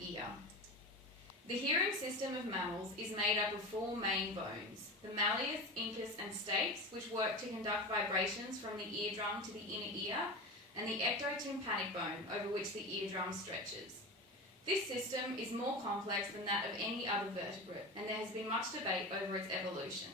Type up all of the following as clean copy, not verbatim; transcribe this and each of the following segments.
ear. The hearing system of mammals is made up of four main bones: the malleus, incus and stapes, which work to conduct vibrations from the eardrum to the inner ear, and the ectotympanic bone, over which the eardrum stretches. This system is more complex than that of any other vertebrate, and there has been much debate over its evolution.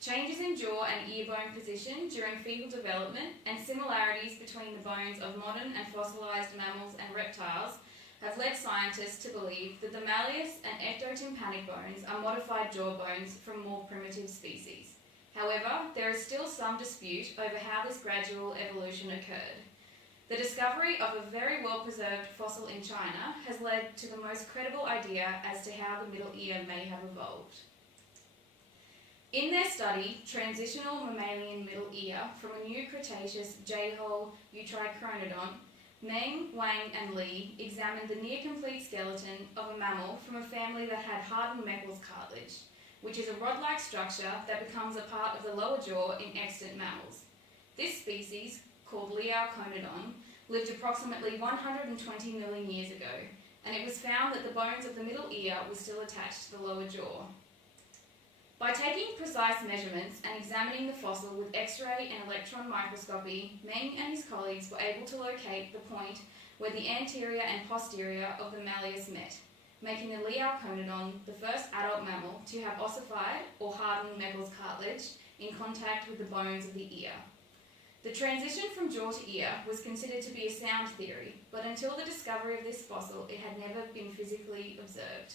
Changes in jaw and ear bone position during fetal development and similarities between the bones of modern and fossilised mammals and reptiles have led scientists to believe that the malleus and ectotympanic bones are modified jaw bones from more primitive species. However, there is still some dispute over how this gradual evolution occurred. The discovery of a very well-preserved fossil in China has led to the most credible idea as to how the middle ear may have evolved. In their study, Transitional Mammalian Middle Ear from a new Cretaceous J-hole Eutrichronodont, Meng, Wang and Li examined the near-complete skeleton of a mammal from a family that had hardened Meckel's cartilage, which is a rod-like structure that becomes a part of the lower jaw in extant mammals. This species, called Liaoconodon, lived approximately 120 million years ago, and it was found that the bones of the middle ear were still attached to the lower jaw. By taking precise measurements and examining the fossil with X-ray and electron microscopy, Meng and his colleagues were able to locate the point where the anterior and posterior of the malleus met, making the Liaoconodon the first adult mammal to have ossified or hardened Meckel's cartilage in contact with the bones of the ear. The transition from jaw to ear was considered to be a sound theory, but until the discovery of this fossil, it had never been physically observed.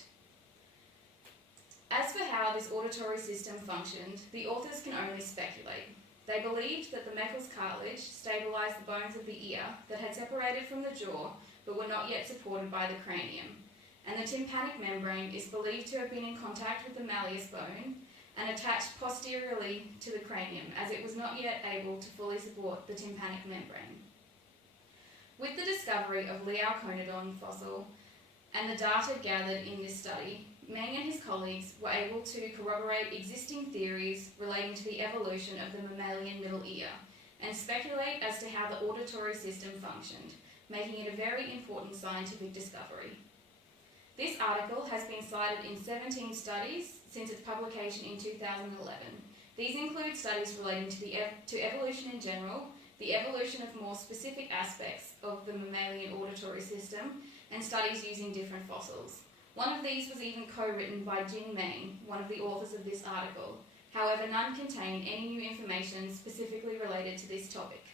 As for how this auditory system functioned, the authors can only speculate. They believed that the Meckel's cartilage stabilised the bones of the ear that had separated from the jaw but were not yet supported by the cranium, and the tympanic membrane is believed to have been in contact with the malleus bone and attached posteriorly to the cranium, as it was not yet able to fully support the tympanic membrane. With the discovery of Liaoconodon fossil and the data gathered in this study, Meng and his colleagues were able to corroborate existing theories relating to the evolution of the mammalian middle ear and speculate as to how the auditory system functioned, making it a very important scientific discovery. This article has been cited in 17 studies since its publication in 2011. These include studies relating to evolution in general, the evolution of more specific aspects of the mammalian auditory system, and studies using different fossils. One of these was even co-written by Jin Meng, one of the authors of this article. However, none contain any new information specifically related to this topic.